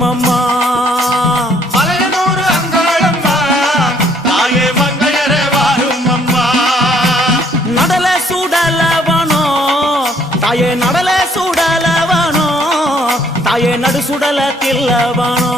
வாரும் அம்மா. மலையனூர் அங்காளம்மா தாயே மங்கையரே வாரும் அம்மா. நடல சுடலவனோ தாயே நடல சுடலவனோ தாயே நடு சுடல தில்லவனோ